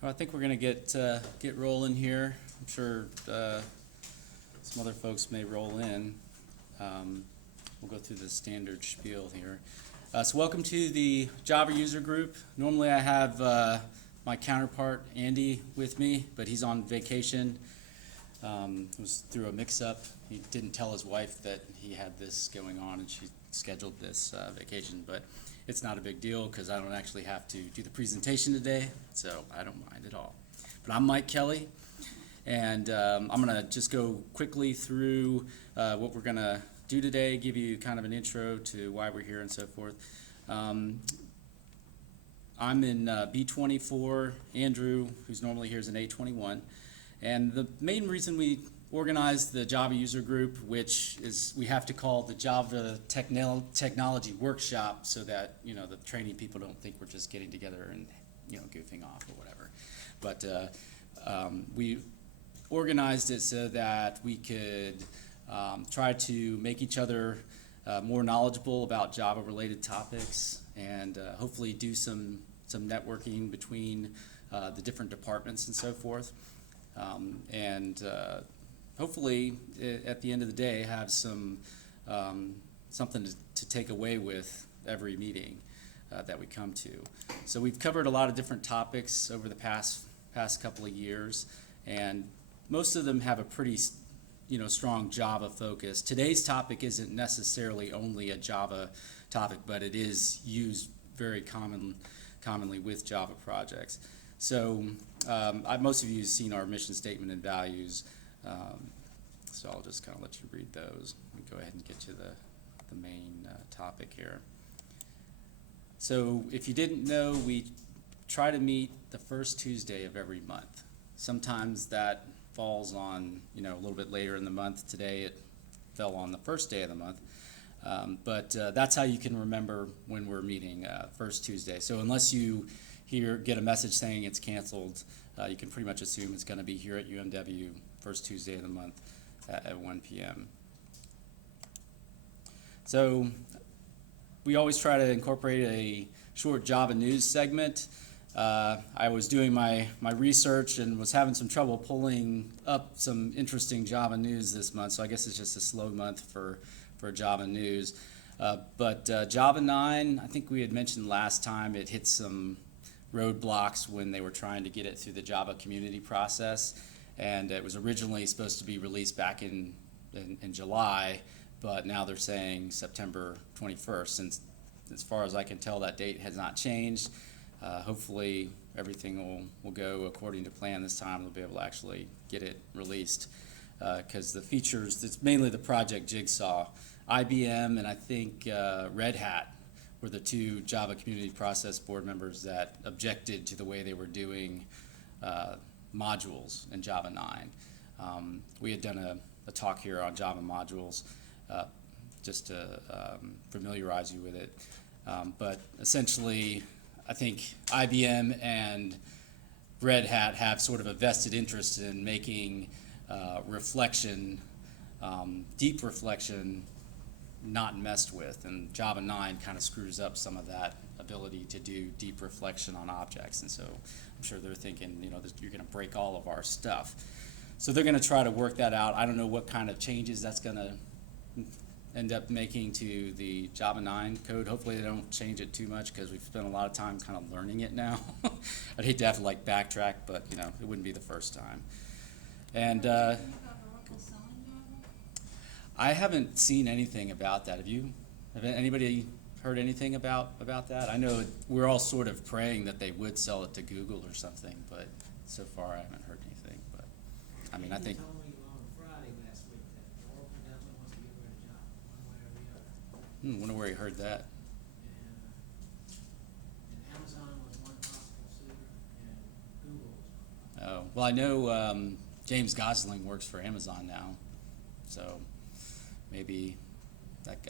Well, I think we're going to get rolling here. I'm sure some other folks may roll in. We'll go through the standard spiel here. So welcome to the Java user group. Normally I have my counterpart Andy with me, but he's on vacation. It was through a mix-up. He didn't tell his wife that he had this going on, and she scheduled this vacation, but it's not a big deal because I don't actually have to do the presentation today, so I don't mind at all. But I'm Mike Kelly, and I'm going to just go quickly through what we're going to do today, give you kind of an intro to why we're here and so forth. I'm in B24. Andrew, who's normally here, is in A21. And the main reason we organized the Java user group, which is we have to call the Java technology workshop so that, you know, the training people don't think we're just getting together and, you know, goofing off or whatever. But we organized it so that we could try to make each other more knowledgeable about Java related topics and hopefully do some networking between the different departments and so forth. And hopefully at the end of the day have some something to take away with every meeting that we come to. So we've covered a lot of different topics over the past couple of years, and most of them have a pretty strong Java focus. Today's topic isn't necessarily only a Java topic, but it is used very commonly with Java projects. So most of you have seen our mission statement and values, so I'll just kind of let you read those and go ahead and get to the main topic here. So if you didn't know, we try to meet the first Tuesday of every month. Sometimes that falls on a little bit later in the month. Today it fell on the first day of the month. But that's how you can remember when we're meeting, first Tuesday. So unless you get a message saying it's canceled, you can pretty much assume it's going to be here at UMW first Tuesday of the month at 1 p.m. So we always try to incorporate a short Java news segment. I was doing my research and was having some trouble pulling up some interesting Java news this month, so I guess it's just a slow month for Java news. But Java 9, I think we had mentioned last time, it hit some roadblocks when they were trying to get it through the Java community process, and it was originally supposed to be released back in July, but now they're saying September 21st, and as far as I can tell that date has not changed. Hopefully everything will go according to plan this time. We'll be able to actually get it released because the features, it's mainly the project Jigsaw. IBM and I think Red Hat were the two Java Community Process Board members that objected to the way they were doing modules in Java 9. We had done a talk here on Java modules just to familiarize you with it. But essentially, I think IBM and Red Hat have sort of a vested interest in making reflection, deep reflection, not messed with, and Java 9 kind of screws up some of that ability to do deep reflection on objects, and so I'm sure they're thinking, that you're going to break all of our stuff. So they're going to try to work that out. I don't know what kind of changes that's going to end up making to the Java 9 code. Hopefully they don't change it too much because we've spent a lot of time kind of learning it now. I'd hate to have to backtrack, but it wouldn't be the first time. And I haven't seen anything about that. Have anybody heard anything about that? I know we're all sort of praying that they would sell it to Google or something, but so far I haven't heard anything. But I mean, I think. Told me on Friday last week that Oracle definitely wants to get rid of Java, one way or the other. Wonder where he heard that. And Amazon was one possible suitor, and Google was one. Oh, well, I know James Gosling works for Amazon now, so maybe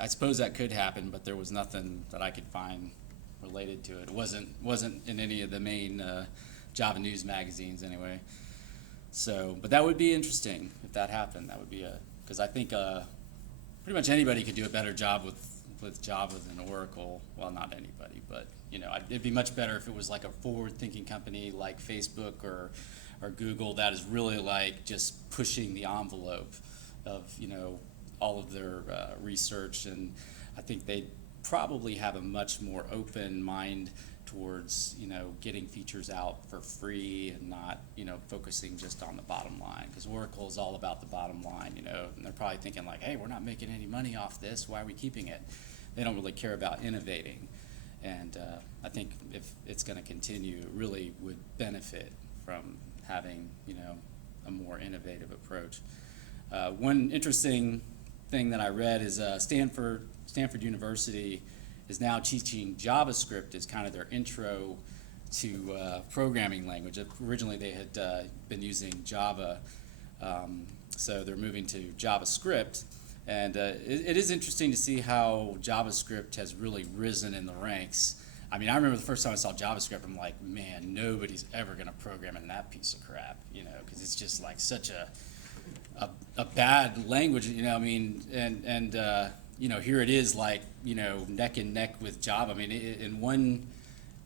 I suppose that could happen, but there was nothing that I could find related to it. It wasn't in any of the main Java news magazines anyway. So, but that would be interesting if that happened. That would be because I think pretty much anybody could do a better job with with Java than Oracle. Well, not anybody, but it'd be much better if it was like a forward-thinking company like Facebook or Google that is really like just pushing the envelope of all of their research, and I think they probably have a much more open mind towards getting features out for free and not focusing just on the bottom line, because Oracle is all about the bottom line, and they're probably thinking like, hey, we're not making any money off this, why are we keeping it? They don't really care about innovating, and I think if it's going to continue, it really would benefit from having a more innovative approach. One interesting thing that I read is Stanford University is now teaching JavaScript as kind of their intro to programming language. Originally they had been using Java, so they're moving to JavaScript. And it is interesting to see how JavaScript has really risen in the ranks. I mean, I remember the first time I saw JavaScript, I'm like, man, nobody's ever going to program in that piece of crap, because it's just like such a bad language, I mean, and here it is like, neck and neck with Java. I mean,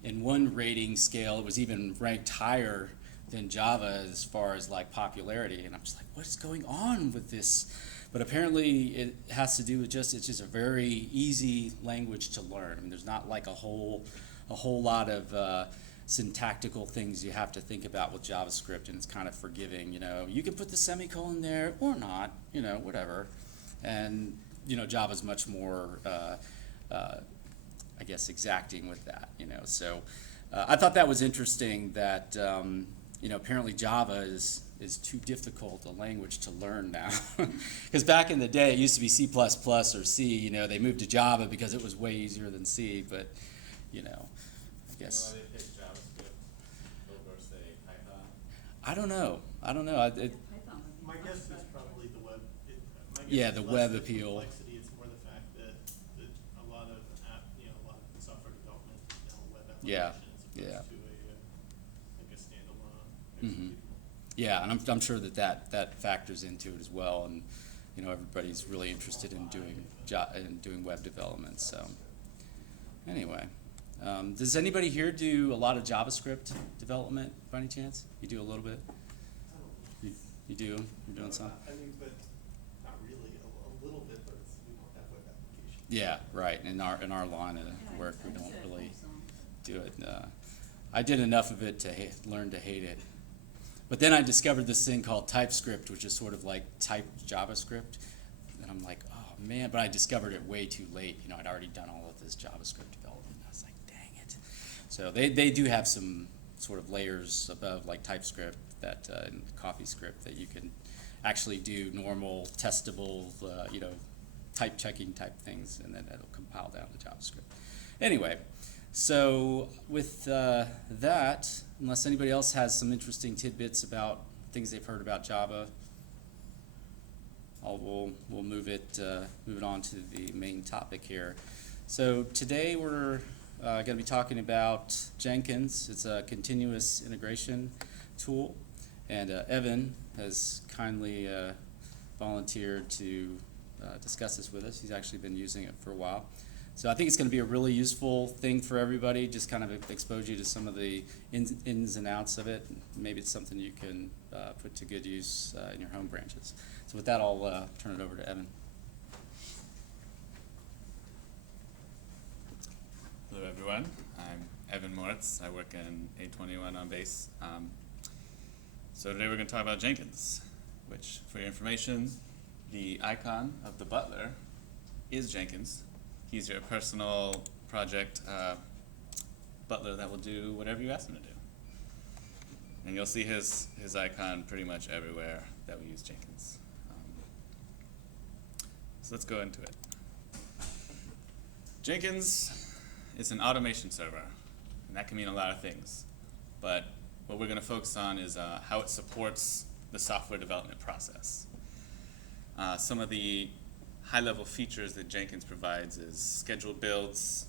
in one rating scale, it was even ranked higher than Java as far as like popularity, and I'm just like, what's going on with this? But apparently it has to do with it's just a very easy language to learn. I mean, there's not like a whole lot of syntactical things you have to think about with JavaScript, and it's kind of forgiving. You can put the semicolon there or not, whatever. And Java's much more, I guess, exacting with that. So I thought that was interesting that apparently Java is too difficult a language to learn now. Because back in the day, it used to be C++ or C. They moved to Java because it was way easier than C. But I guess. Why they picked JavaScript over, say, Python? I don't know. My guess is probably the web. The web appeal. Complexity. It's more the fact that a lot of a lot of software development is now web applications as opposed to a standalone. Mm-hmm. Yeah, and I'm sure that factors into it as well, and everybody's really interested in doing web development. So anyway, does anybody here do a lot of JavaScript development by any chance? You do a little bit. You do. You're doing some. I mean, but not really. A little bit, but we don't have web applications. Yeah, right. In our line of work, we don't really do it. I did enough of it to learn to hate it. But then I discovered this thing called TypeScript, which is sort of like typed JavaScript. And I'm like, oh man, but I discovered it way too late. I'd already done all of this JavaScript development. I was like, dang it. So they do have some sort of layers above like TypeScript that in CoffeeScript that you can actually do normal testable, type checking type things, and then it'll compile down to JavaScript. Anyway, so with that, unless anybody else has some interesting tidbits about things they've heard about Java, we'll move it on to the main topic here. So today we're going to be talking about Jenkins. It's a continuous integration tool, and Evan has kindly volunteered to discuss this with us. He's actually been using it for a while. So I think it's going to be a really useful thing for everybody, just kind of expose you to some of the ins and outs of it. Maybe it's something you can put to good use in your home branches. So with that, I'll turn it over to Evan. Hello, everyone. I'm Evan Moritz. I work in 821 on base. So today we're going to talk about Jenkins, which, for your information, the icon of the butler is Jenkins. He's your personal project butler that will do whatever you ask him to do. And you'll see his icon pretty much everywhere that we use Jenkins. So let's go into it. Jenkins is an automation server, and that can mean a lot of things. But what we're going to focus on is how it supports the software development process. Some of the high-level features that Jenkins provides is scheduled builds,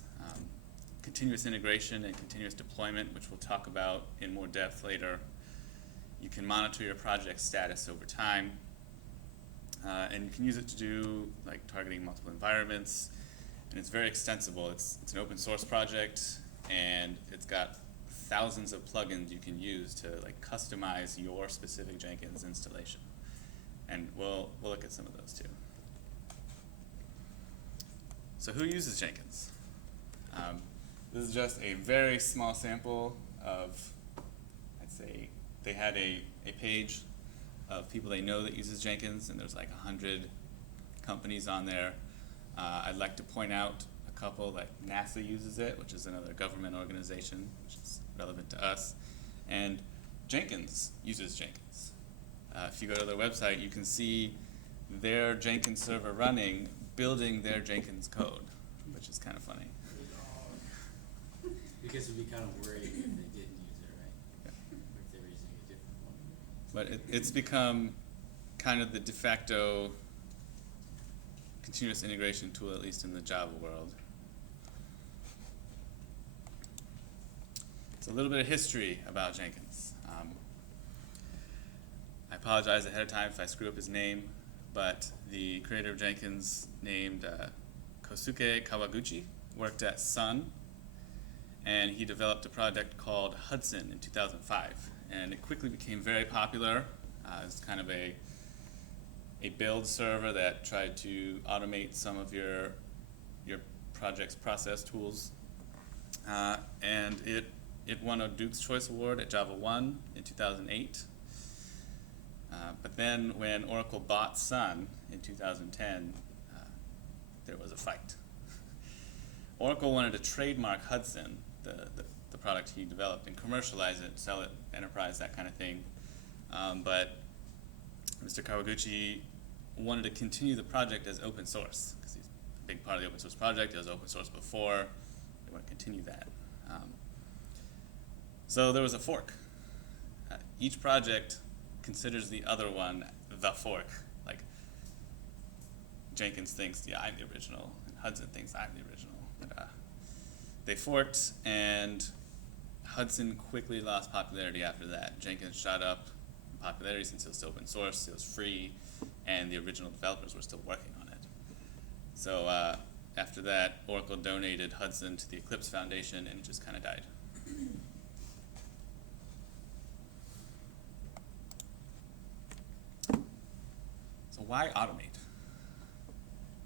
continuous integration and continuous deployment, which we'll talk about in more depth later. You can monitor your project status over time, and you can use it to do like targeting multiple environments, and it's very extensible. It's an open source project, and it's got thousands of plugins you can use to like customize your specific Jenkins installation. And we'll look at some of those too. So who uses Jenkins? This is just a very small sample of, I'd say, they had a page of people they know that uses Jenkins, and there's like 100 companies on there. I'd like to point out a couple, like NASA uses it, which is another government organization, which is relevant to us, and Jenkins uses Jenkins. If you go to their website, you can see their Jenkins server running, building their Jenkins code, which is kind of funny. Because we'd be kind of worried if they didn't use it, right? Yeah. If they were using a different one. But it's become kind of the de facto continuous integration tool, at least in the Java world. It's a little bit of history about Jenkins. I apologize ahead of time if I screw up his name, but the creator of Jenkins, named Kosuke Kawaguchi, worked at Sun, and he developed a project called Hudson in 2005, and it quickly became very popular. It's kind of a build server that tried to automate some of your project's process tools, and it won a Duke's Choice Award at Java 1 in 2008. But then when Oracle bought Sun in 2010, there was a fight. Oracle wanted to trademark Hudson, the product he developed, and commercialize it, sell it, enterprise, that kind of thing. But Mr. Kawaguchi wanted to continue the project as open source, because he's a big part of the open source project. It was open source before. They want to continue that. So there was a fork. Each project considers the other one the fork. Like Jenkins thinks, yeah, I'm the original, and Hudson thinks I'm the original. But they forked, and Hudson quickly lost popularity after that. Jenkins shot up in popularity since it was open source, it was free, and the original developers were still working on it. So after that, Oracle donated Hudson to the Eclipse Foundation, and it just kind of died. So why automate?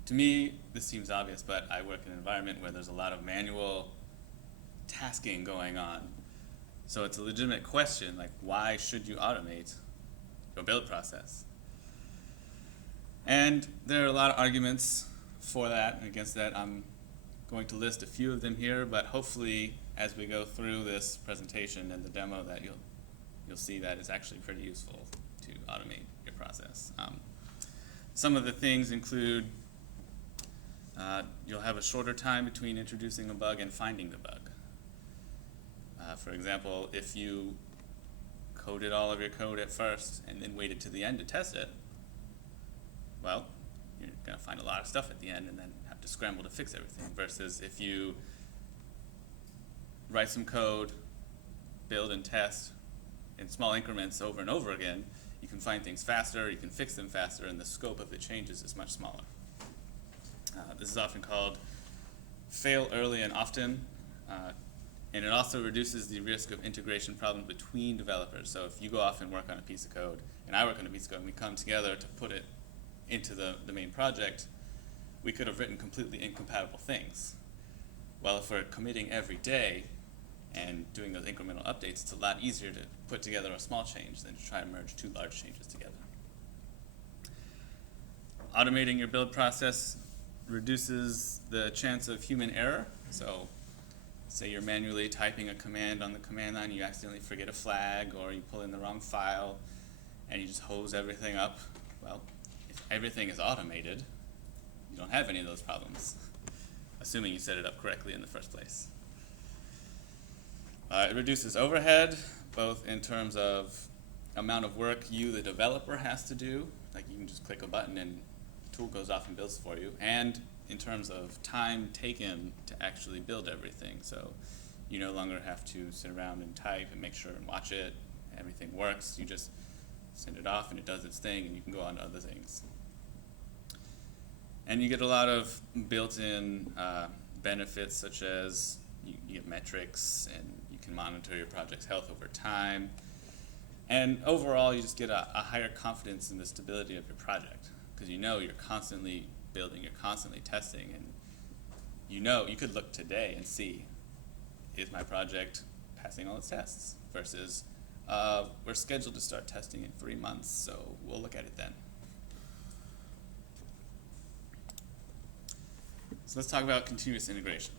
To me, this seems obvious, but I work in an environment where there's a lot of manual tasking going on. So it's a legitimate question, like, why should you automate your build process? And there are a lot of arguments for that and against that. I'm going to list a few of them here, but hopefully as we go through this presentation and the demo, that you'll see that it's actually pretty useful to automate your process. Some of the things include you'll have a shorter time between introducing a bug and finding the bug. For example, if you coded all of your code at first and then waited to the end to test it, well, you're going to find a lot of stuff at the end and then have to scramble to fix everything. Versus if you write some code, build and test in small increments over and over again, you can find things faster, you can fix them faster, and the scope of the changes is much smaller. This is often called fail early and often, and it also reduces the risk of integration problems between developers. So if you go off and work on a piece of code, and I work on a piece of code, and we come together to put it into the main project, we could have written completely incompatible things. Well, if we're committing every day and doing those incremental updates, it's a lot easier to put together a small change than to try to merge two large changes together. Automating your build process reduces the chance of human error. So say you're manually typing a command on the command line, you accidentally forget a flag, or you pull in the wrong file, and you just hose everything up. Well, if everything is automated, you don't have any of those problems, assuming you set it up correctly in the first place. It reduces overhead, both in terms of amount of work you, the developer, has to do. Like you can just click a button and the tool goes off and builds for you. And in terms of time taken to actually build everything. So you no longer have to sit around and type and make sure and watch it. Everything works. You just send it off and it does its thing, and you can go on to other things. And you get a lot of built-in benefits, such as you get metrics, and you can monitor your project's health over time. And overall, you just get a higher confidence in the stability of your project, because you know you're constantly building, you're constantly testing, and you know you could look today and see, is my project passing all its tests, versus we're scheduled to start testing in 3 months, so we'll look at it then. So let's talk about continuous integration.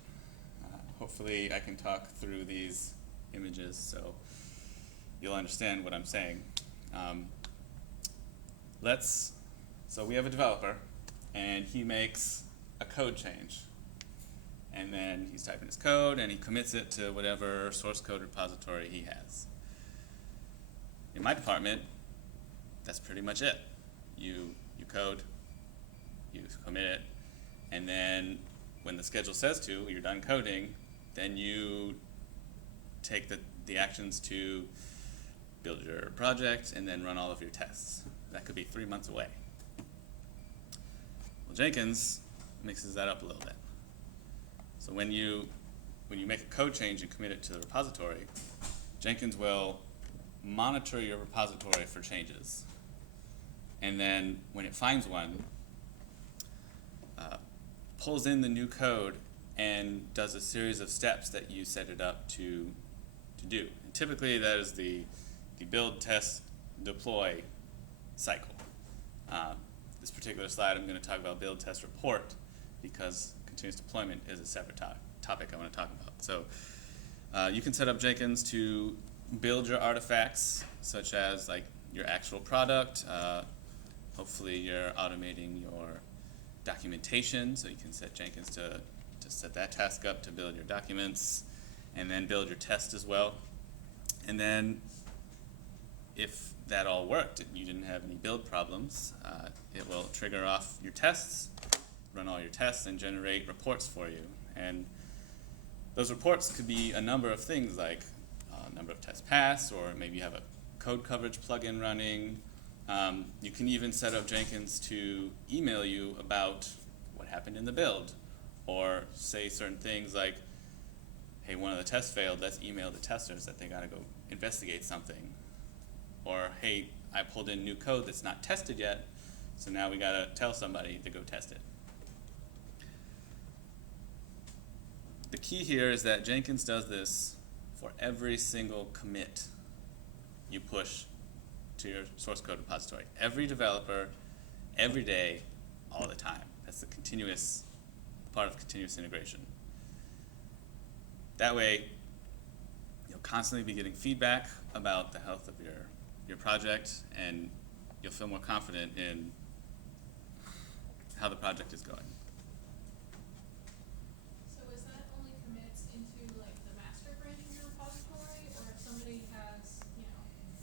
Hopefully I can talk through these images so you'll understand what I'm saying. So we have a developer, and he makes a code change. And then he's typing his code, and he commits it to whatever source code repository he has. In my department, that's pretty much it. You code, you commit it, and then when the schedule says to, you're done coding, then you take the actions to build your project and then run all of your tests. That could be 3 months away. Well, Jenkins mixes that up a little bit. So when you make a code change and commit it to the repository, Jenkins will monitor your repository for changes. And then when it finds one, pulls in the new code and does a series of steps that you set it up to do. And typically that is the build, test, deploy cycle. This particular slide I'm going to talk about build, test, report, because continuous deployment is a separate topic I want to talk about. So you can set up Jenkins to build your artifacts, such as like your actual product. Hopefully you're automating your documentation, so you can set Jenkins to set that task up to build your documents, and then build your test as well. And then if that all worked, you didn't have any build problems, it will trigger off your tests, run all your tests, and generate reports for you. And those reports could be a number of things, like number of tests passed, or maybe you have a code coverage plugin running. You can even set up Jenkins to email you about what happened in the build, or say certain things like, hey, one of the tests failed, let's email the testers that they gotta go investigate something. Or, hey, I pulled in new code that's not tested yet, so now we gotta tell somebody to go test it. The key here is that Jenkins does this for every single commit you push to your source code repository. Every developer, every day, all the time. That's the continuous part of continuous integration. That way, you'll constantly be getting feedback about the health of your project, and you'll feel more confident in how the project is going. So is that only commits into like the master branch of your repository, or if somebody has,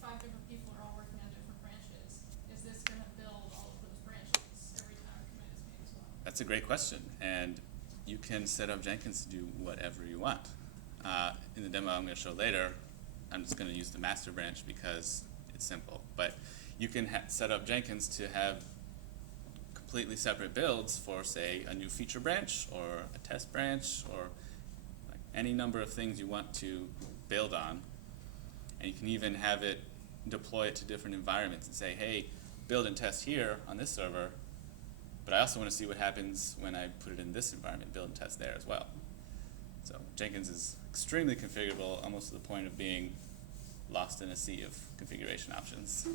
5 different people are all working on different branches, is this gonna build all of those branches every time a commit is made as well? That's a great question, and you can set up Jenkins to do whatever you want. In the demo I'm going to show later, I'm just going to use the master branch because it's simple, but you can set up Jenkins to have completely separate builds for, say, a new feature branch or a test branch, or like any number of things you want to build on. And you can even have it deploy it to different environments and say, hey, build and test here on this server, but I also want to see what happens when I put it in this environment, build and test there as well. So Jenkins is extremely configurable, almost to the point of being lost in a sea of configuration options.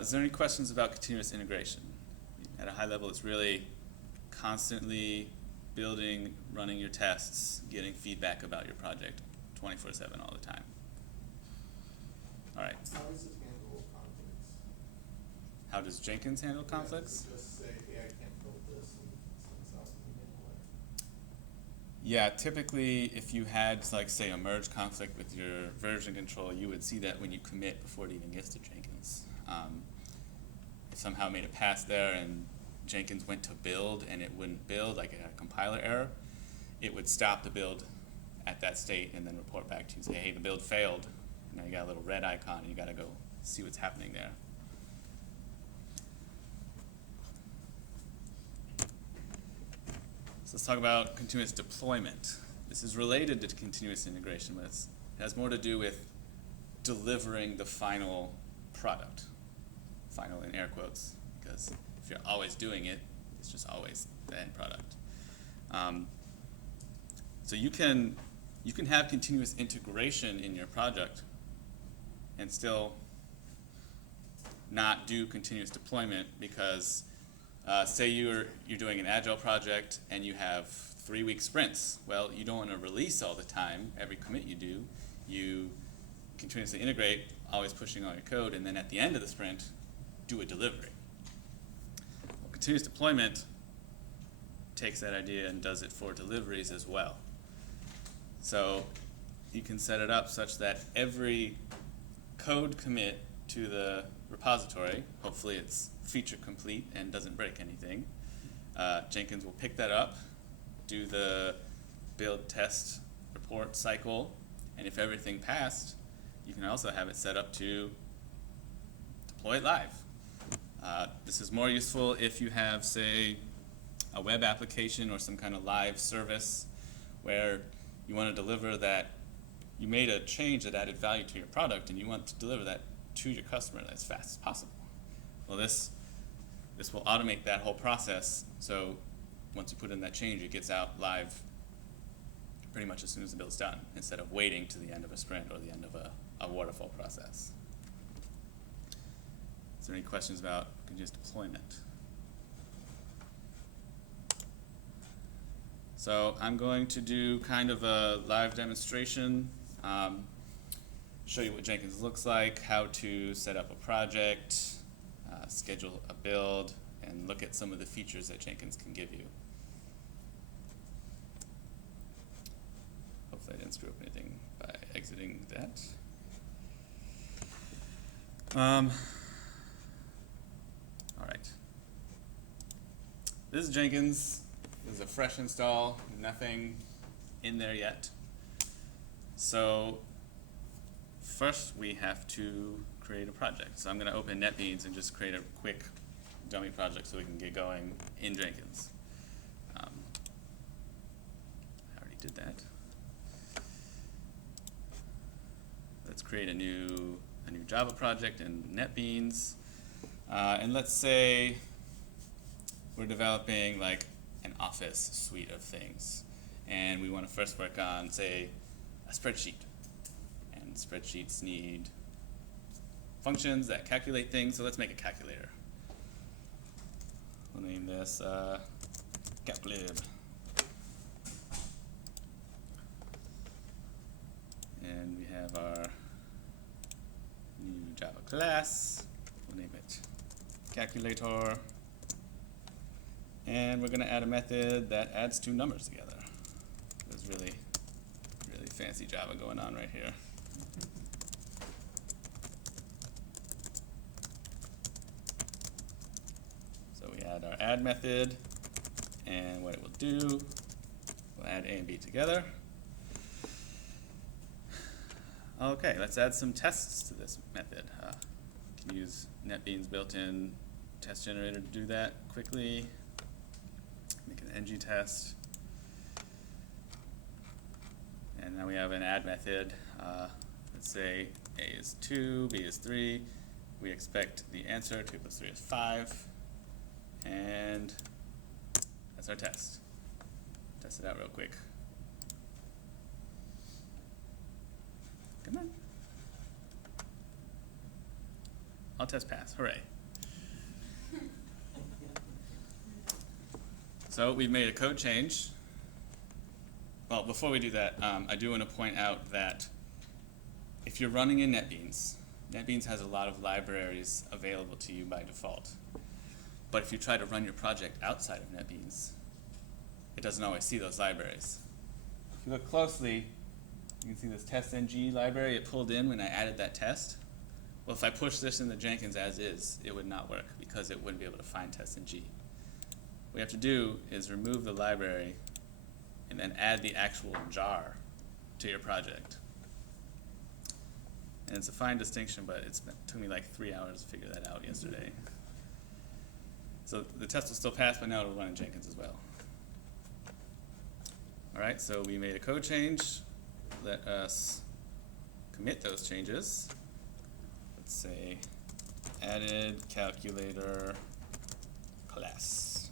Is there any questions about continuous integration? At a high level, it's really constantly building, running your tests, getting feedback about your project 24/7 all the time. All right. How does it handle conflicts? How does Jenkins handle conflicts? Yeah, does it just say, hey, I can't build this, and sends out an email, or? Yeah, typically if you had, like, say, a merge conflict with your version control, you would see that when you commit before it even gets to Jenkins. If somehow made a pass there and Jenkins went to build and it wouldn't build, like it had a compiler error, it would stop the build at that state and then report back to you and say, hey, the build failed. Now you got a little red icon and you got to go see what's happening there. So let's talk about continuous deployment. This is related to continuous integration, but it has more to do with delivering the final product. Final in air quotes, because if you're always doing it, it's just always the end product. So you can have continuous integration in your project and still not do continuous deployment because say you're doing an agile project and you have 3-week sprints. Well, you don't want to release all the time. Every commit you do, you continuously integrate, always pushing all your code, and then at the end of the sprint, do a delivery. Well, continuous deployment takes that idea and does it for deliveries as well. So you can set it up such that every code commit to the repository, hopefully it's feature complete and doesn't break anything, Jenkins will pick that up, do the build, test, report cycle, and if everything passed, you can also have it set up to deploy it live. This is more useful if you have, say, a web application or some kind of live service where you want to deliver that you made a change that added value to your product and you want to deliver that to your customer as fast as possible. Well, this will automate that whole process, so once you put in that change, it gets out live pretty much as soon as the build's done, instead of waiting to the end of a sprint or the end of a waterfall process. Is there any questions about continuous deployment? So I'm going to do kind of a live demonstration, show you what Jenkins looks like, how to set up a project, schedule a build, and look at some of the features that Jenkins can give you. Hopefully I didn't screw up anything by exiting that. All right. This is Jenkins. This is a fresh install, nothing in there yet. So first we have to create a project. So I'm going to open NetBeans and just create a quick dummy project so we can get going in Jenkins. I already did that. Let's create a new Java project in NetBeans. And let's say we're developing like an Office suite of things. And we want to first work on, say, a spreadsheet. And spreadsheets need functions that calculate things, so let's make a calculator. We'll name this calclib. And we have our new Java class. We'll name it calculator. And we're going to add a method that adds two numbers together. There's really, really fancy Java going on right here. So we add our add method, and what it will do, we'll add A and B together. Okay, let's add some tests to this method. We can use NetBeans built-in test generator to do that quickly. Make an ng test. And now we have an add method. Let's say A is 2, B is 3. We expect the answer, 2 plus 3 is 5. And that's our test. Test it out real quick. Come on. I'll test pass, hooray. So we've made a code change. Well, before we do that, I do want to point out that if you're running in NetBeans, NetBeans has a lot of libraries available to you by default. But if you try to run your project outside of NetBeans, it doesn't always see those libraries. If you look closely, you can see this test.ng library it pulled in when I added that test. Well, if I push this into Jenkins as is, it would not work because it wouldn't be able to find test.ng. What we have to do is remove the library and then add the actual jar to your project. And it's a fine distinction, but it took me like 3 hours to figure that out yesterday. So the test will still pass, but now it'll run in Jenkins as well. All right, so we made a code change. Let us commit those changes. Let's say added calculator class.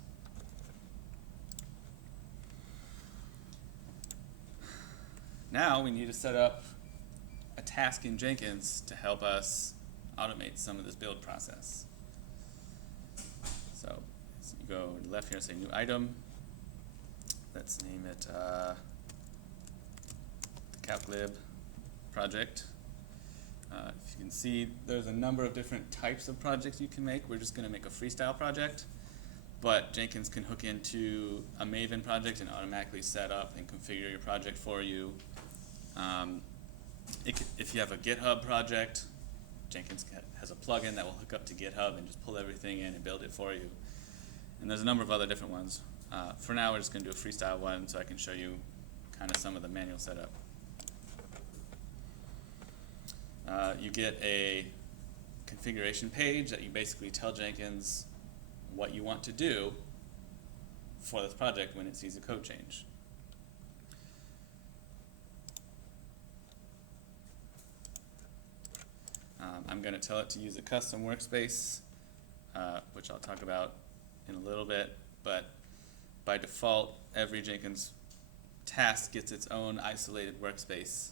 Now we need to set up a task in Jenkins to help us automate some of this build process. So you go to the left here and say new item. Let's name it the CalcLib project. If you can see, there's a number of different types of projects you can make. We're just going to make a freestyle project, but Jenkins can hook into a Maven project and automatically set up and configure your project for you. If you have a GitHub project, Jenkins has a plugin that will hook up to GitHub and just pull everything in and build it for you. And there's a number of other different ones. For now, we're just going to do a freestyle one so I can show you kind of some of the manual setup. You get a configuration page that you basically tell Jenkins what you want to do for this project when it sees a code change. I'm going to tell it to use a custom workspace, which I'll talk about in a little bit, but by default, every Jenkins task gets its own isolated workspace,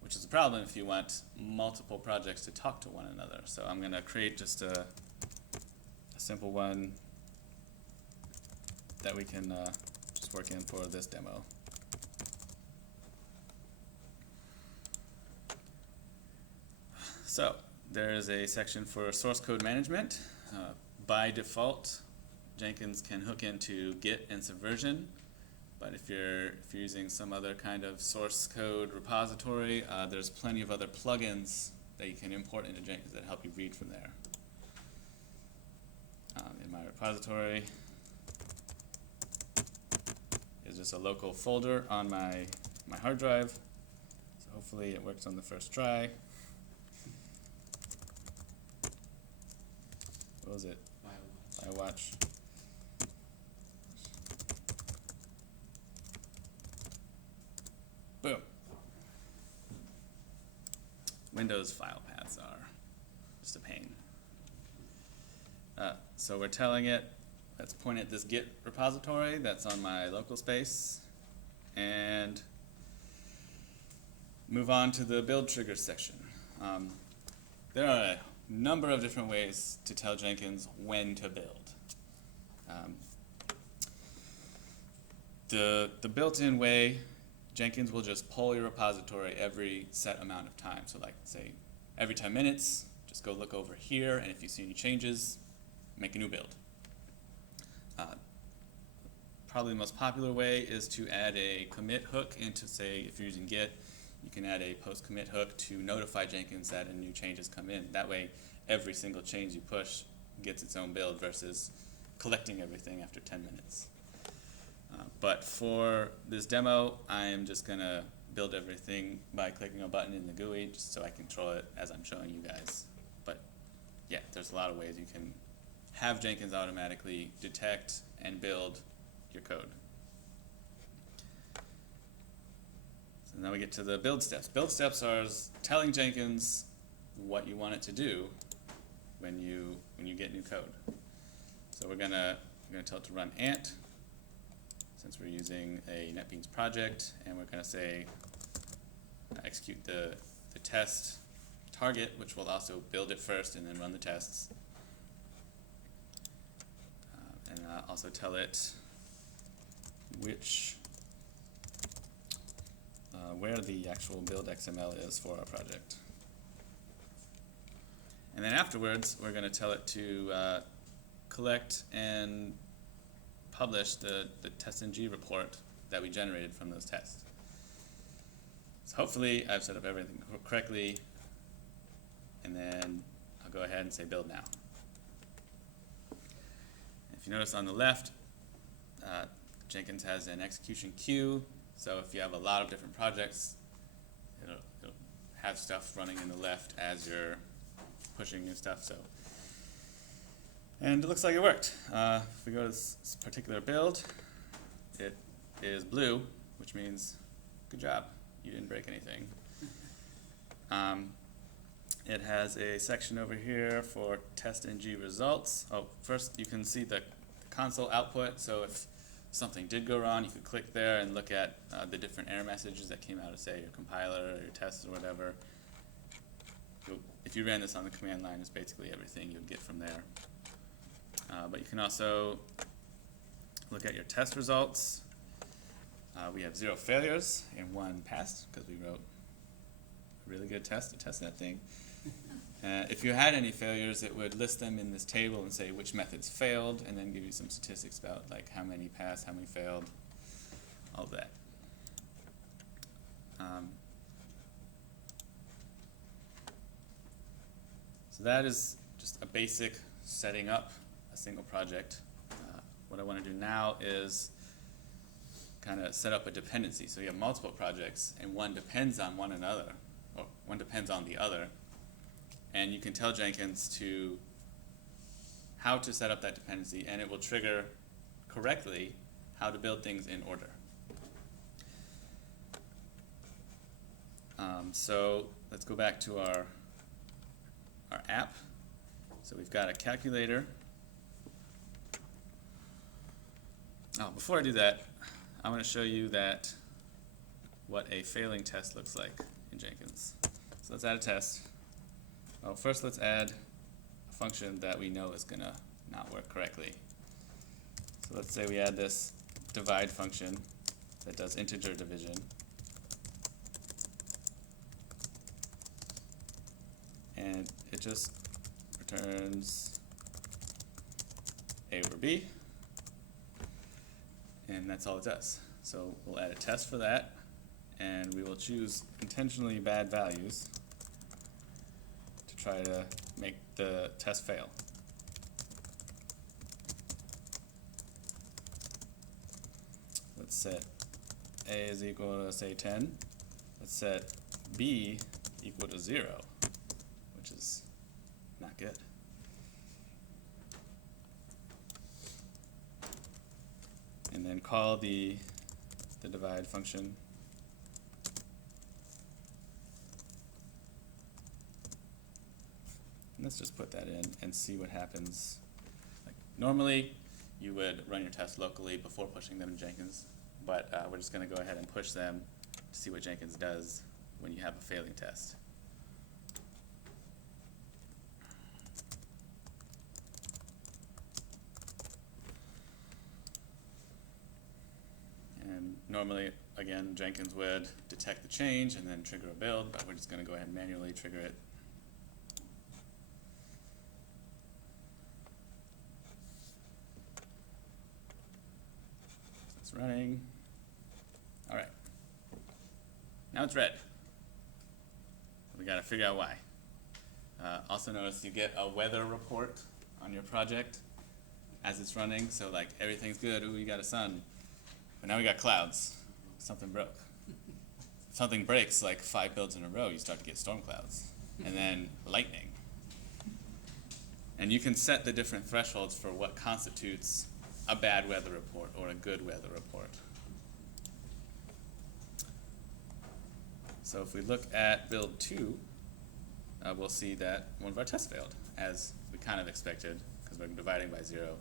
which is a problem if you want multiple projects to talk to one another. So I'm going to create just a simple one that we can just work in for this demo. So there is a section for source code management. By default, Jenkins can hook into Git and Subversion, but if you're using some other kind of source code repository, there's plenty of other plugins that you can import into Jenkins that help you read from there. In my repository is just a local folder on my hard drive, so hopefully it works on the first try. What was it? BioWatch. Boom. Windows file paths are just a pain. So we're telling it, let's point at this Git repository that's on my local space, and move on to the build triggers section. There are a number of different ways to tell Jenkins when to build. The built-in way, Jenkins will just pull your repository every set amount of time. So like say every 10 minutes, just go look over here, and if you see any changes, make a new build. Probably the most popular way is to add a commit hook into, say, if you're using Git, you can add a post commit hook to notify Jenkins that a new change has come in. That way, every single change you push gets its own build versus collecting everything after 10 minutes. But for this demo, I'm just going to build everything by clicking a button in the GUI just so I control it as I'm showing you guys. But yeah, there's a lot of ways you can have Jenkins automatically detect and build your code. So now we get to the build steps. Build steps are telling Jenkins what you want it to do when you get new code. So we're gonna tell it to run ant, since we're using a NetBeans project, and we're gonna say execute the test target, which will also build it first and then run the tests. And also tell it where the actual build XML is for our project. And then afterwards, we're going to tell it to collect and publish the TestNG report that we generated from those tests. So hopefully I've set up everything correctly, and then I'll go ahead and say build now. If you notice on the left, Jenkins has an execution queue, so if you have a lot of different projects, it'll have stuff running in the left as you're pushing new stuff. So, and it looks like it worked. If we go to this particular build, it is blue, which means good job, you didn't break anything. It has a section over here for test ng results. Oh, first you can see the console output, so if something did go wrong, you could click there and look at the different error messages that came out of, say, your compiler or your test or whatever. If you ran this on the command line, it's basically everything you would get from there. But you can also look at your test results. We have 0 failures and 1 passed because we wrote a really good test to test that thing. If you had any failures, it would list them in this table and say which methods failed, and then give you some statistics about like how many passed, how many failed, all of that. So that is just a basic setting up a single project. What I want to do now is kind of set up a dependency. So you have multiple projects, and one depends on one another, or one depends on the other. And you can tell Jenkins to how to set up that dependency, and it will trigger correctly how to build things in order. So let's go back to our app. So we've got a calculator. Oh, before I do that, I want to show you what a failing test looks like in Jenkins. So let's add a test. Well, first let's add a function that we know is going to not work correctly. So let's say we add this divide function that does integer division. And it just returns A over B. And that's all it does. So we'll add a test for that, and we will choose intentionally bad values to try to make the test fail. Let's set A is equal to, say, 10. Let's set B equal to 0, which is not good. And then call the divide function. And let's just put that in and see what happens. Like, normally, you would run your tests locally before pushing them in Jenkins, but we're just going to go ahead and push them to see what Jenkins does when you have a failing test. And normally, again, Jenkins would detect the change and then trigger a build, but we're just going to go ahead and manually trigger it. So it's running. All right. Now it's red. We got to figure out why. Also notice you get a weather report on your project as it's running. So like everything's good. Ooh, you got a sun. But now we got clouds. Something broke. If something breaks like 5 builds in a row, you start to get storm clouds. And then lightning. And you can set the different thresholds for what constitutes a bad weather report or a good weather report. So if we look at build 2, we'll see that one of our tests failed, as we kind of expected, because we're dividing by 0.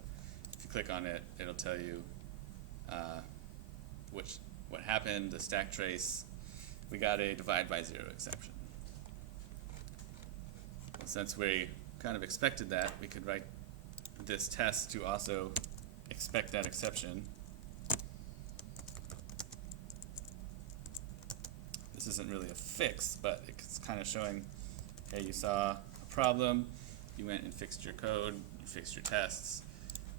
If you click on it, it'll tell you what happened, the stack trace. We got a divide by 0 exception. Well, since we kind of expected that, we could write this test to also expect that exception. This isn't really a fix, but it's kind of showing, hey, you saw a problem, you went and fixed your code, you fixed your tests,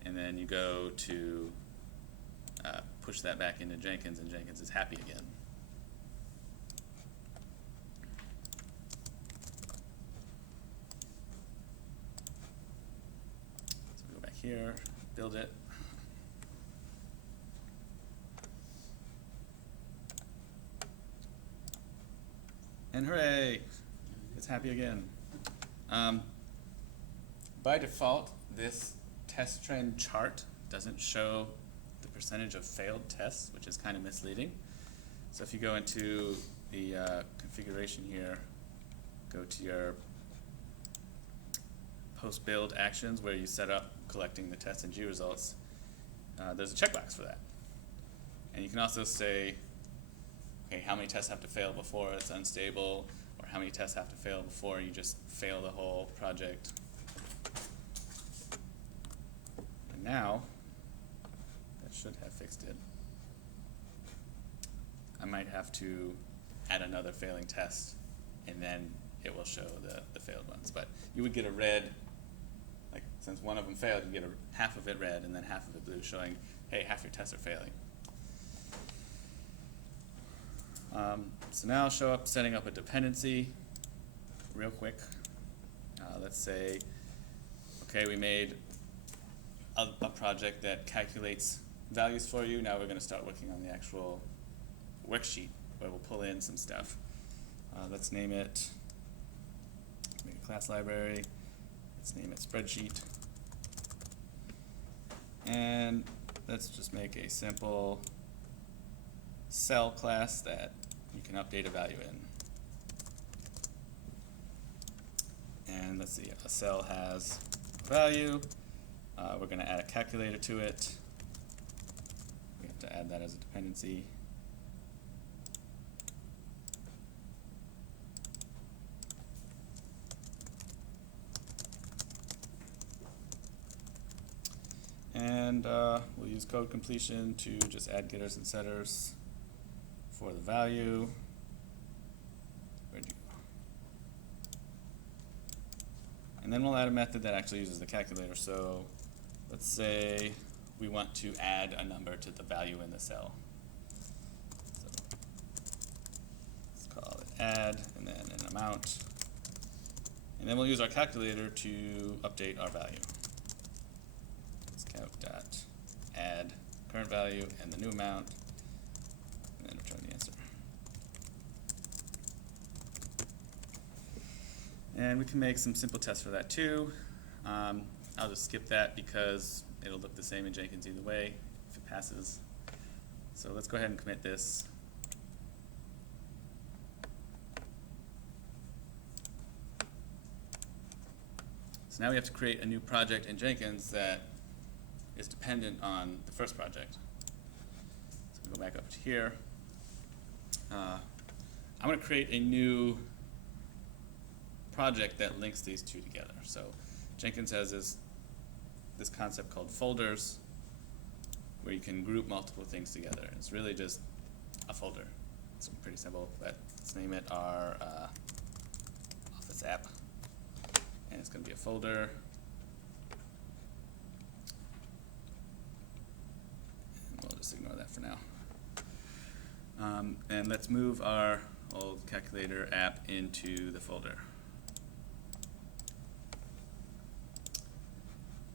and then you go to push that back into Jenkins, and Jenkins is happy again. So we go back here, build it. And hooray, it's happy again. By default, this test trend chart doesn't show the percentage of failed tests, which is kind of misleading. So if you go into the configuration here, go to your post-build actions where you set up collecting the test and G results, there's a checkbox for that. And you can also say, okay, how many tests have to fail before it's unstable, or how many tests have to fail before you just fail the whole project. And now, that should have fixed it. I might have to add another failing test, and then it will show the failed ones. But you would get a red, like since one of them failed, you get half of it red and then half of it blue, showing, hey, half your tests are failing. So now I'll show up setting up a dependency real quick. Let's say, okay, we made a project that calculates values for you. Now we're going to start working on the actual worksheet where we'll pull in some stuff. Let's name it, let's make a class library. Let's name it spreadsheet. And let's just make a simple cell class that you can update a value in. And let's see, a cell has a value. We're going to add a calculator to it. We have to add that as a dependency. And we'll use code completion to just add getters and setters for the value. Where'd you go? And then we'll add a method that actually uses the calculator. So let's say we want to add a number to the value in the cell. So let's call it add, and then an amount. And then we'll use our calculator to update our value. Calc.add current value and the new amount, and then return the answer. And we can make some simple tests for that too. I'll just skip that because it'll look the same in Jenkins either way if it passes. So let's go ahead and commit this. So now we have to create a new project in Jenkins that is dependent on the first project. So we go back up to here. I'm going to create a new project that links these two together. So Jenkins has this concept called folders, where you can group multiple things together. It's really just a folder. It's pretty simple, but let's name it our Office app. And it's going to be a folder. We'll just ignore that for now. And let's move our old calculator app into the folder.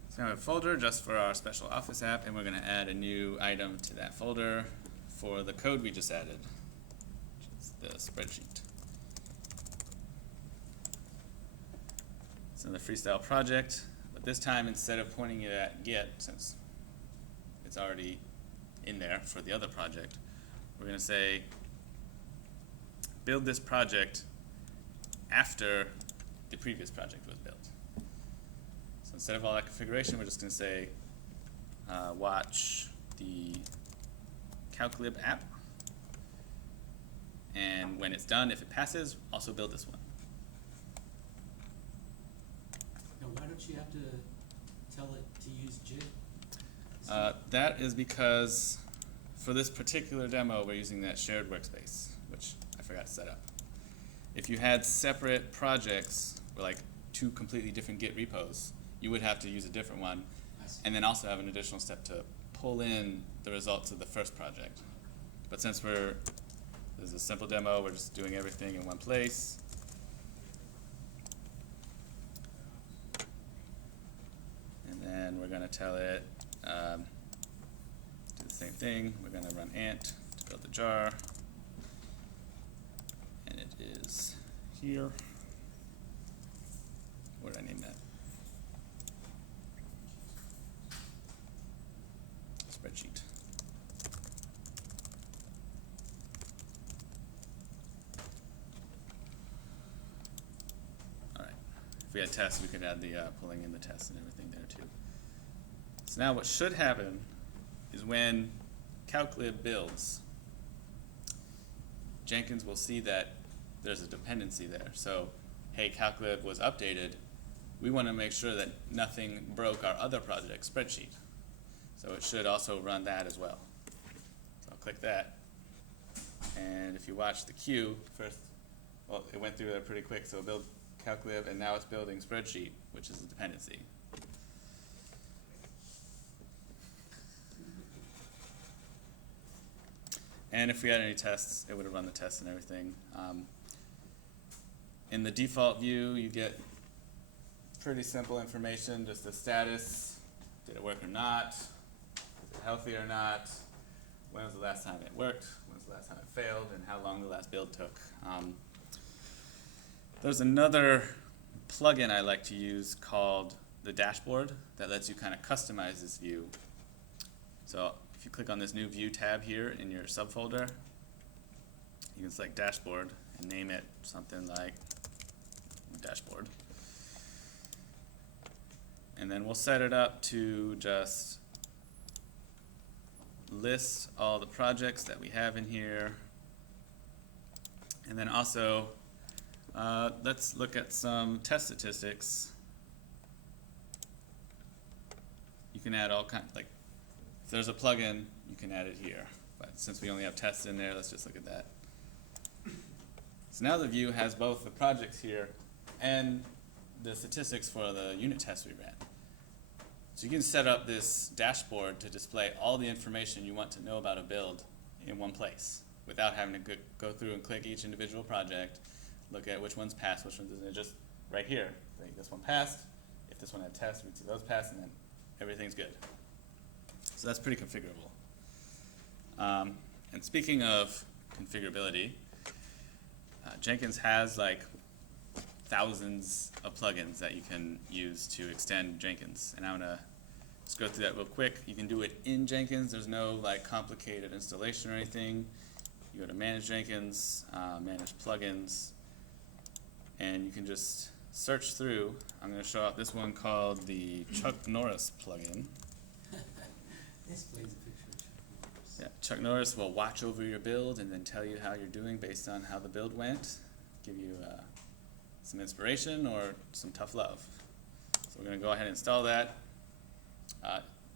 So now we have a folder just for our special Office app, and we're going to add a new item to that folder for the code we just added, which is the spreadsheet. So the freestyle project, but this time instead of pointing it at get, since it's already in there for the other project, we're going to say build this project after the previous project was built. So instead of all that configuration, we're just going to say watch the calclib app, and when it's done, if it passes, also build this one. Now, why don't you have to tell it to use JIT? That is because for this particular demo, we're using that shared workspace, which I forgot to set up. If you had separate projects, or like two completely different Git repos, you would have to use a different one, and then also have an additional step to pull in the results of the first project. But since this is a simple demo, we're just doing everything in one place. And then we're going to tell it, do the same thing. We're going to run ant to build the jar. And it is here. What did I name that? Spreadsheet. we had tests, we could add the pulling in the tests and everything there too. So now what should happen is when calclib builds, Jenkins will see that there's a dependency there. So, hey, calclib was updated. We want to make sure that nothing broke our other project spreadsheet. So it should also run that as well. So I'll click that. And if you watch the queue, first, well, it went through there pretty quick. So build calclib, and now it's building spreadsheet, which is a dependency. And if we had any tests, it would have run the tests and everything. In the default view, you get pretty simple information, just the status, did it work or not, is it healthy or not, when was the last time it worked, when was the last time it failed, and how long the last build took. There's another plugin I like to use called the dashboard that lets you kind of customize this view. So if you click on this new view tab here in your subfolder, you can select dashboard and name it something like dashboard. And then we'll set it up to just list all the projects that we have in here. And then also, let's look at some test statistics. You can add all kinds, like, if there's a plugin, you can add it here. But since we only have tests in there, let's just look at that. So now the view has both the projects here and the statistics for the unit tests we ran. So you can set up this dashboard to display all the information you want to know about a build in one place without having to go through and click each individual project, look at which one's passed, which one's isn't. Just right here, like this one passed. If this one had tests, we'd see those pass, and then everything's good. So that's pretty configurable. And speaking of configurability, Jenkins has like thousands of plugins that you can use to extend Jenkins. And I'm gonna just go through that real quick. You can do it in Jenkins. There's no like complicated installation or anything. You go to Manage Jenkins, Manage Plugins, and you can just search through. I'm gonna show off this one called the Chuck Norris plugin. This plays a picture of Chuck Norris. Yeah, Chuck Norris will watch over your build and then tell you how you're doing based on how the build went, give you some inspiration or some tough love. So we're going to go ahead and install that.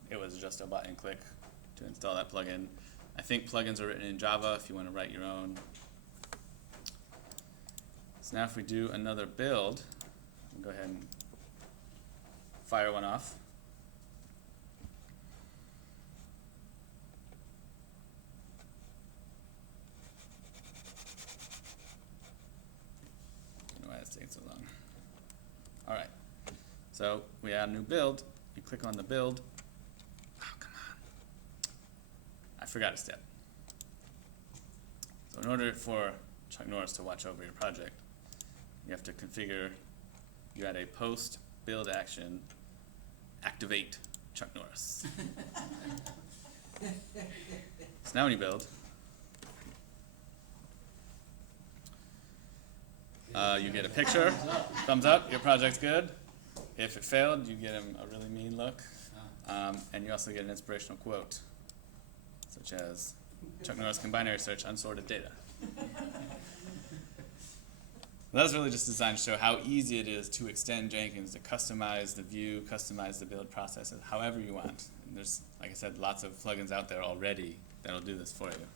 It was just a button click to install that plugin. I think plugins are written in Java if you want to write your own. So now if we do another build, we'll go ahead and fire one off. So long. All right, so we add a new build. You click on the build. Oh, come on. I forgot a step. So in order for Chuck Norris to watch over your project, you have to configure, you add a post build action, activate Chuck Norris. So now when you build, you get a picture, thumbs up, your project's good. If it failed, you get him a really mean look. And you also get an inspirational quote, such as, Chuck Norris can binary search unsorted data. That was really just designed to show how easy it is to extend Jenkins, to customize the view, customize the build process however you want. And there's, like I said, lots of plugins out there already that'll do this for you.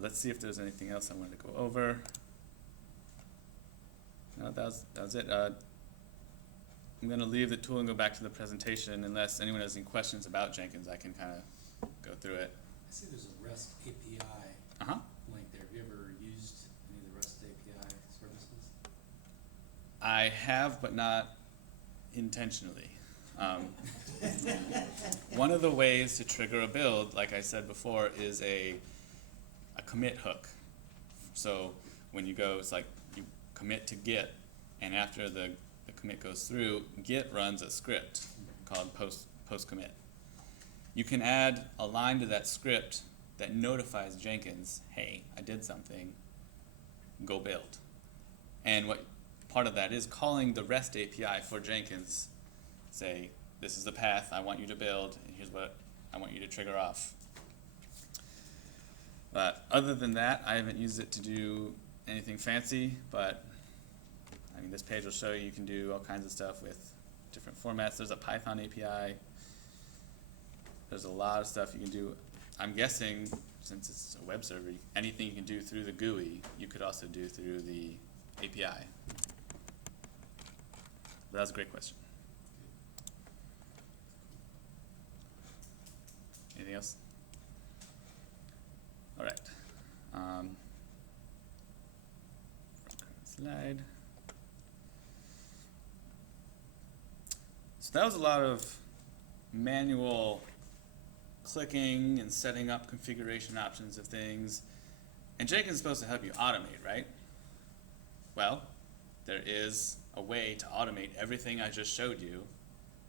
Let's see if there's anything else I wanted to go over. No, that was it. I'm going to leave the tool and go back to the presentation. Unless anyone has any questions about Jenkins, I can kind of go through it. I see there's a REST API link there. Have you ever used any of the REST API services? I have, but not intentionally. One of the ways to trigger a build, like I said before, is a commit hook. So when you go, it's like you commit to Git, and after the commit goes through, Git runs a script called post commit. You can add a line to that script that notifies Jenkins, hey, I did something, go build. And what part of that is calling the REST API for Jenkins. Say, this is the path I want you to build, and here's what I want you to trigger off. But other than that, I haven't used it to do anything fancy, but I mean, this page will show you can do all kinds of stuff with different formats. There's a Python API. There's a lot of stuff you can do. I'm guessing, since it's a web server, anything you can do through the GUI, you could also do through the API. But that was a great question. Anything else? All right. Slide. So that was a lot of manual clicking and setting up configuration options of things. And Jenkins is supposed to help you automate, right? Well, there is a way to automate everything I just showed you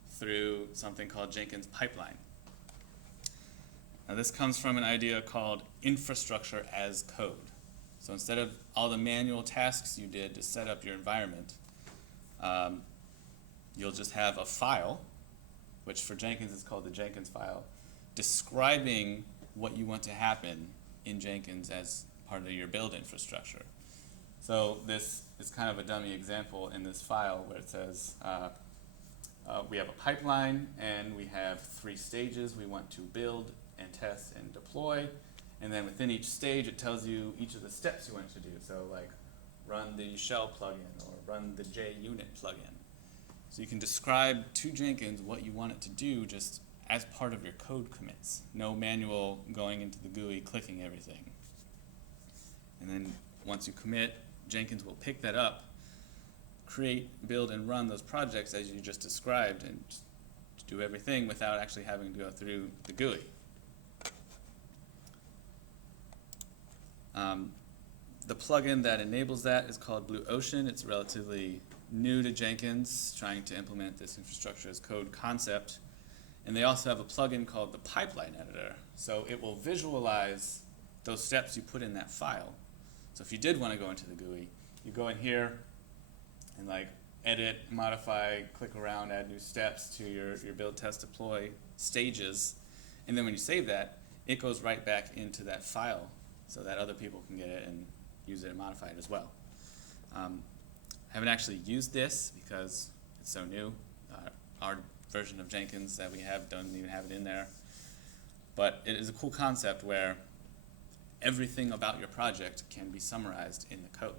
through something called Jenkins Pipeline. Now this comes from an idea called infrastructure as code. So instead of all the manual tasks you did to set up your environment, you'll just have a file, which for Jenkins is called the Jenkins file, describing what you want to happen in Jenkins as part of your build infrastructure. So this is kind of a dummy example in this file where it says we have a pipeline and we have 3 stages we want to build and test and deploy, and then within each stage it tells you each of the steps you want to do. So like run the shell plugin or run the JUnit plugin. So you can describe to Jenkins what you want it to do just as part of your code commits. No manual going into the GUI clicking everything. And then once you commit, Jenkins will pick that up, create, build, and run those projects as you just described, and do everything without actually having to go through the GUI. The plugin that enables that is called Blue Ocean. It's relatively new to Jenkins, trying to implement this infrastructure as code concept. And they also have a plugin called the Pipeline Editor. So it will visualize those steps you put in that file. So if you did want to go into the GUI, you go in here and like edit, modify, click around, add new steps to your build, test, deploy stages. And then when you save that, it goes right back into that file so that other people can get it and use it and modify it as well. I haven't actually used this because it's so new. Our version of Jenkins that we have doesn't even have it in there. But it is a cool concept where everything about your project can be summarized in the code.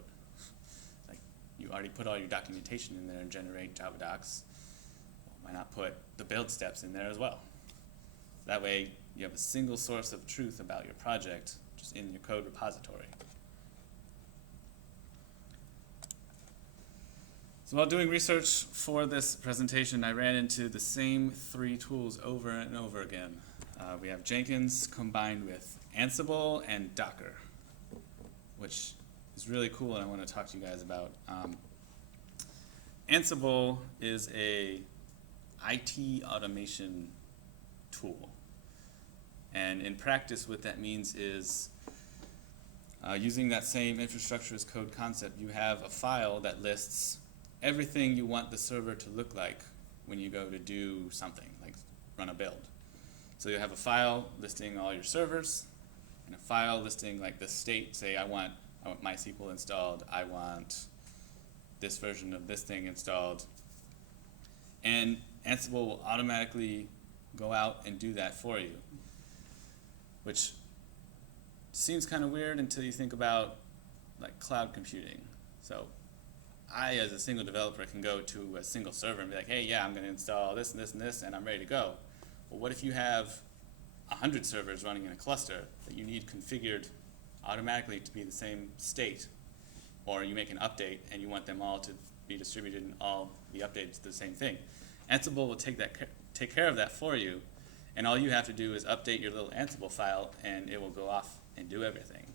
Like you already put all your documentation in there and generate Java docs. Well, why not put the build steps in there as well? That way you have a single source of truth about your project just in your code repository. So while doing research for this presentation, I ran into the same 3 tools over and over again. We have Jenkins combined with Ansible and Docker, which is really cool and I want to talk to you guys about. Ansible is a IT automation tool. And in practice, what that means is using that same infrastructure as code concept, you have a file that lists everything you want the server to look like when you go to do something, like run a build. So you have a file listing all your servers, and a file listing like the state, say I want MySQL installed, I want this version of this thing installed. And Ansible will automatically go out and do that for you, which seems kind of weird until you think about like cloud computing. So I, as a single developer, can go to a single server and be like, hey, yeah, I'm going to install this and this and this, and I'm ready to go. Well, what if you have 100 servers running in a cluster that you need configured automatically to be the same state? Or you make an update and you want them all to be distributed and all the updates to the same thing. Ansible will take care of that for you, and all you have to do is update your little Ansible file, and it will go off and do everything.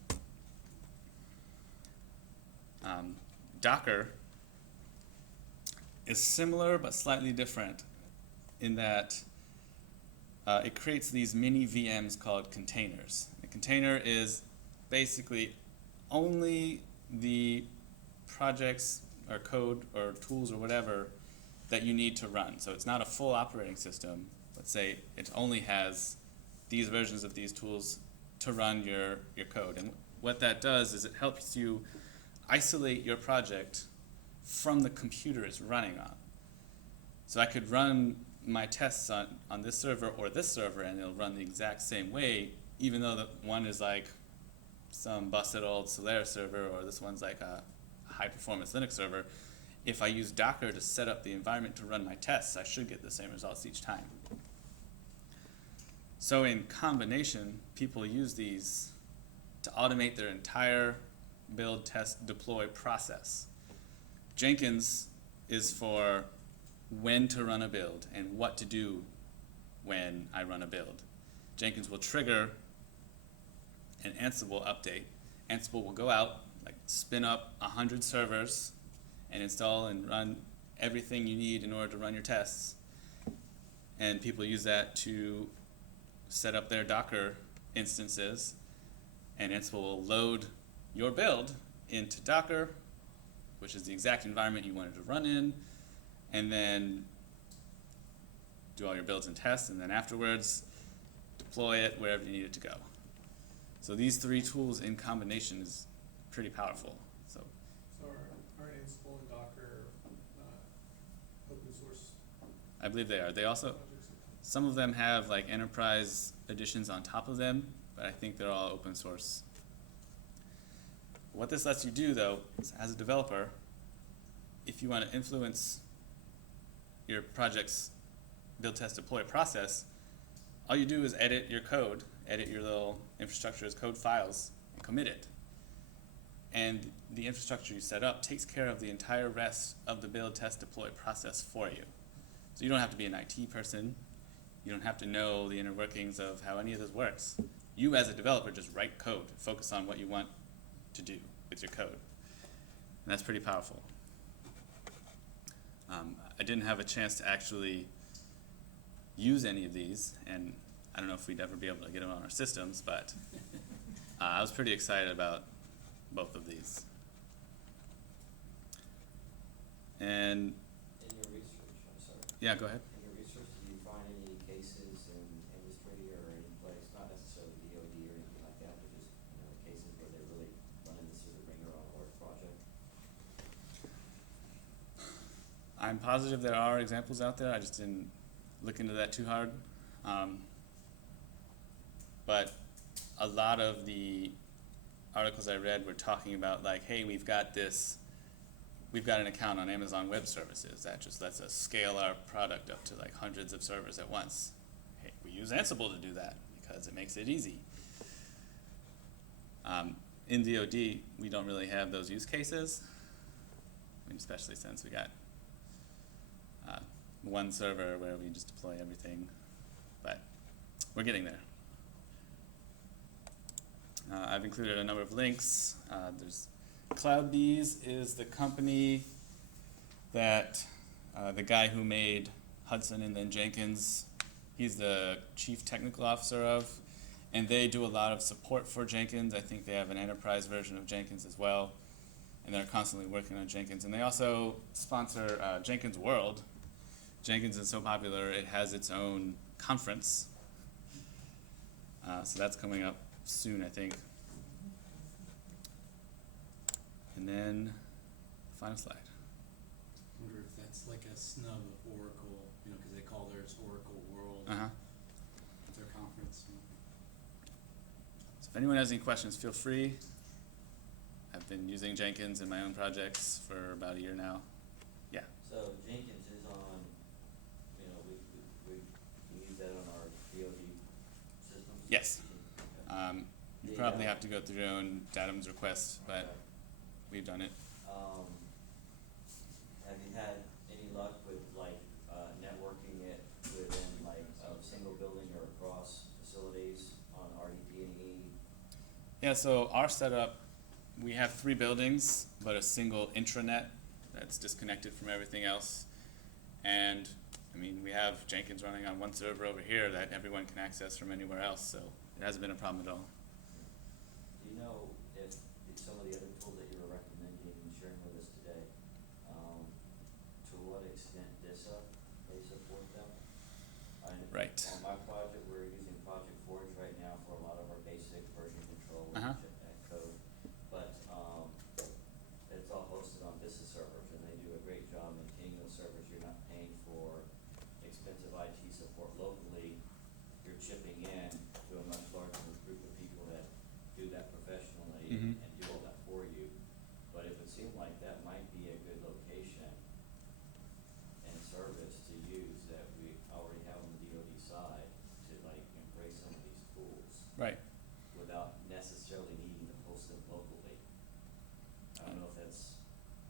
Docker is similar but slightly different in that it creates these mini VMs called containers. A container is basically only the project's or code or tools or whatever that you need to run. So it's not a full operating system. Let's say it only has these versions of these tools to run your code. And what that does is it helps you isolate your project from the computer it's running on. So I could run my tests on this server or this server and it'll run the exact same way, even though the one is like some busted old Solaris server or this one's like a high performance Linux server. If I use Docker to set up the environment to run my tests, I should get the same results each time. So in combination, people use these to automate their entire build, test, deploy process. Jenkins is for when to run a build and what to do when I run a build. Jenkins will trigger an Ansible update. Ansible will go out, like spin up 100 servers and install and run everything you need in order to run your tests. And people use that to set up their Docker instances, and Ansible will load your build into Docker, which is the exact environment you wanted to run in, and then do all your builds and tests, and then afterwards deploy it wherever you need it to go. So these three tools in combination is pretty powerful. So Are Ansible and Docker open source I believe they are. They also, projects? some of them have like enterprise editions on top of them, but I think they're all open source. What this lets you do though, is as a developer, if you want to influence your project's build, test, deploy process, all you do is edit your code, edit your little infrastructure as code files, and commit it. And the infrastructure you set up takes care of the entire rest of the build, test, deploy process for you. So you don't have to be an IT person. You don't have to know the inner workings of how any of this works. You as a developer just write code, focus on what you want to do with your code. And that's pretty powerful. I didn't have a chance to actually use any of these, and I don't know if we'd ever be able to get them on our systems, but I was pretty excited about both of these. And In your research, I'm sorry. yeah, go ahead. In your research, did you find any cases in industry or any place, not necessarily DoD or anything like that, but just, cases where they really run this as a ringer on a large project? I'm positive there are examples out there. I just didn't look into that too hard. But a lot of the articles I read were talking about like, hey, we've got an account on Amazon Web Services that just lets us scale our product up to like hundreds of servers at once. Hey, we use Ansible to do that because it makes it easy. In DoD, we don't really have those use cases, I mean, especially since we got one server where we just deploy everything, but we're getting there. I've included a number of links. There's CloudBees is the company that the guy who made Hudson and then Jenkins, he's the chief technical officer of, and they do a lot of support for Jenkins. I think they have an enterprise version of Jenkins as well, and they're constantly working on Jenkins. And they also sponsor Jenkins World. Jenkins is so popular, it has its own conference. So that's coming up soon, I think. And then, final slide. I wonder if that's like a snub of Oracle, because they call theirs Oracle World Uh-huh. at their conference. So if anyone has any questions, feel free. I've been using Jenkins in my own projects for about a year now. Yeah. So Jenkins is on, we use that on our DoD systems? Yes. Okay. You The, probably have to go through your own datum's request, but Okay. we've done it. Have you had any luck with networking it within a single building or across facilities on RDP&E? Yeah, so our setup, we have 3 buildings, but a single intranet that's disconnected from everything else. And I mean, we have Jenkins running on one server over here that everyone can access from anywhere else, so it hasn't been a problem at all. Do you know if some of the other tools that you were recommending and sharing with us today, Right. On my project, we're using Project Forge right now for a lot of our basic version control Uh-huh. and code. But, it's all hosted on business servers, and they do a great job maintaining those servers. You're not paying for expensive IT support locally. You're chipping in to a much larger group of people that do that professionally Mhm. and do all that for you. But it would seem like that might be a good location and service to use that we already have on the DoD side to like embrace some of these tools Right. without necessarily needing to host them locally. I don't know if that's.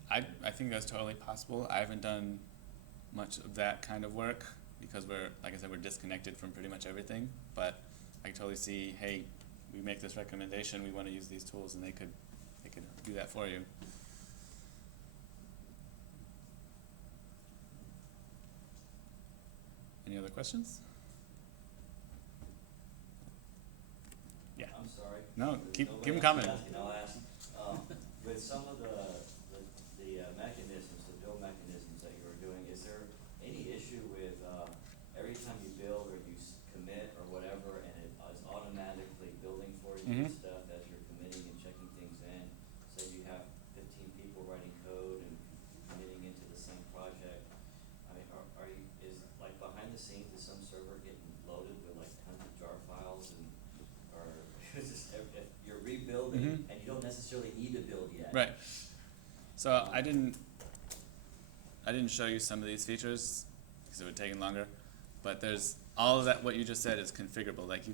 I think that's totally possible. I haven't done much of that kind of work because we're, like I said, we're disconnected from pretty much everything. But I can totally see, hey, we make this recommendation, we want to use these tools, and they could do that for you. Any other questions? Yeah. I'm sorry. No, If keep nobody them else coming. is asking, I'll ask. With some of the mechanisms, the build mechanisms that you were doing, is there any issue with, every time you build or you commit or whatever, and it is automatically building for you and Mhm. stuff as you're committing and checking things in? Say you have 15 people writing code and committing into the same project. I mean, are you, is like behind the scenes, is some server getting loaded with like tons of jar files and, or is this, if you're rebuilding Mhm. and you don't necessarily need to build yet? Right. So I didn't show you some of these features because it would take longer, but there's all of that. What you just said is configurable. Like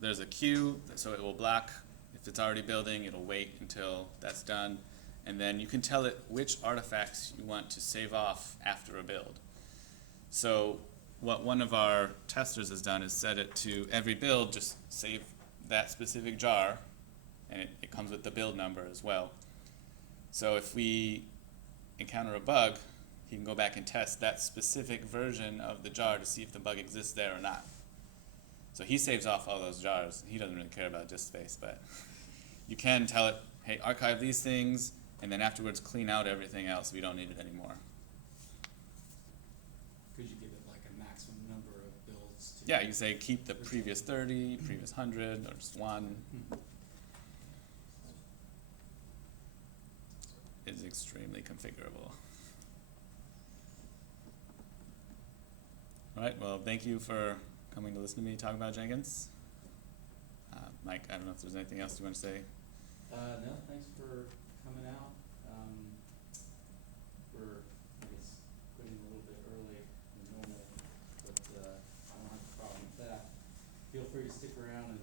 there's a queue, so it will block if it's already building. It'll wait until that's done, and then you can tell it which artifacts you want to save off after a build. So what one of our testers has done is set it to every build, just save that specific jar, and it comes with the build number as well. So if we encounter a bug, he can go back and test that specific version of the jar to see if the bug exists there or not. So he saves off all those jars. He doesn't really care about disk space, but you can tell it, hey, archive these things, and then afterwards clean out everything else. We don't need it anymore. Could you give it like a maximum number of builds to? Yeah, you say keep the previous 30, previous 100, or just one. It's extremely configurable. All right, well, thank you for coming to listen to me talk about Jenkins. Mike, I don't know if there's anything else you want to say. No, thanks for coming out. We're, I guess, putting a little bit early than normal, but, I don't have a problem with that. Feel free to stick around and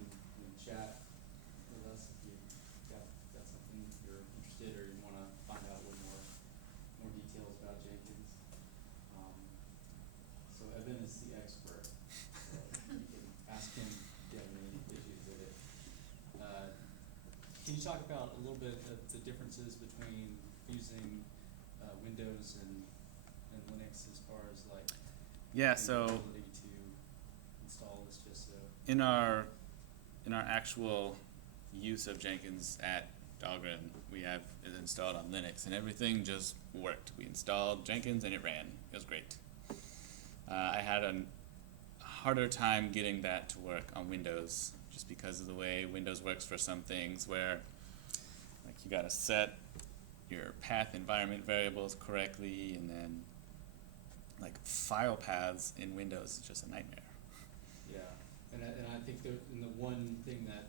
chat with us if you got something you're interested or you wanna find out a little more details about Jenkins. So Evan is the expert, so you can ask him if you have any issues with it. Can you talk about a little bit of the differences between using Windows and Linux as far as like Yeah, the so ability to install this just so in our actual use of Jenkins at Dahlgren, we have it installed on Linux, and everything just worked. We installed Jenkins and it ran. It was great. I had a harder time getting that to work on Windows, just because of the way Windows works for some things, where like you gotta set your path environment variables correctly, and then like file paths in Windows is just a nightmare. yeah. And I think the one thing that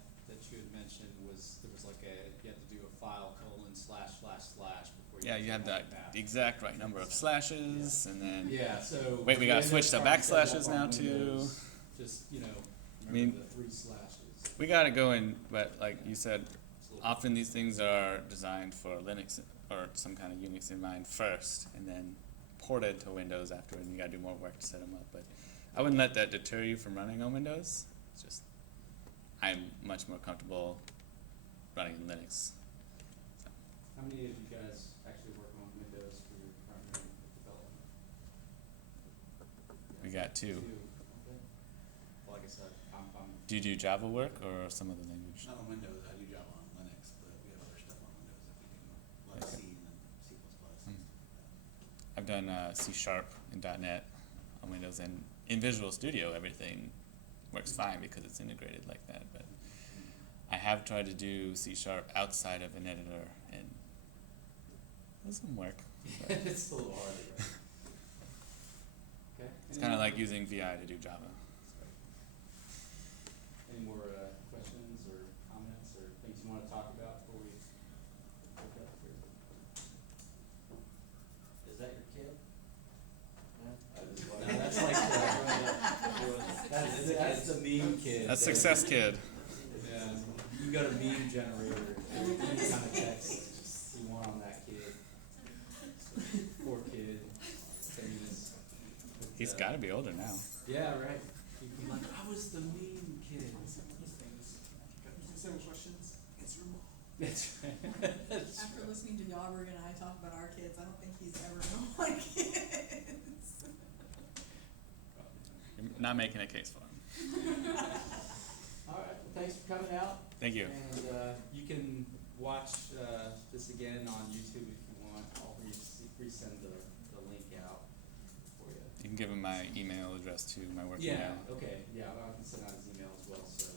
you had mentioned was there was like you had to do a file : / before you Yeah, you have could the exact right number of slashes, and then Yeah, so. Wait, we if gotta you switch end to up trying set it backslashes up on now, too. Windows, just, mean, remember the 3 slashes. we gotta go in, but like you said, It's a little- often these things are designed for Linux or some kind of Unix in mind first, and then ported to Windows after, and you gotta do more work to set them up. But I wouldn't let that deter you from running on Windows. It's just, I'm much more comfortable running in Linux. So, How many of you guys actually work on Windows for your primary development? we got two. Okay. Well, like I said, I'm Do you do Java work or some other language? Not on Windows, I do Java on Linux, but we have other stuff on Windows that we do, a lot of Okay. C and C++. I've done C# and .NET on Windows, and in Visual Studio, everything works fine because it's integrated like that. But I have tried to do C# outside of an editor, and it doesn't work. But It's a little harder, right? Okay. it's kind of like using VI to do Java. Any more questions or comments or things you want to talk about before we look up here? Is that your kid? No, that's like that's the meme kid. That's Success Kid. Yeah, you go to meme generator, any kind of text you want on that kid. Poor kid, famous. But, He's got to be older now. Yeah, right. You can be like, I was the meme kid. Seven questions, answer them all. That's right. After listening to Yauberg and I talk about our kids, I don't think he's ever known my kids. You're not making a case for him. All right, well, thanks for coming out. Thank you. And you can watch this again on YouTube if you want. I'll resend the link out for you. You can give him my email address to my work Yeah, email. okay, yeah, I can send out his email as well, so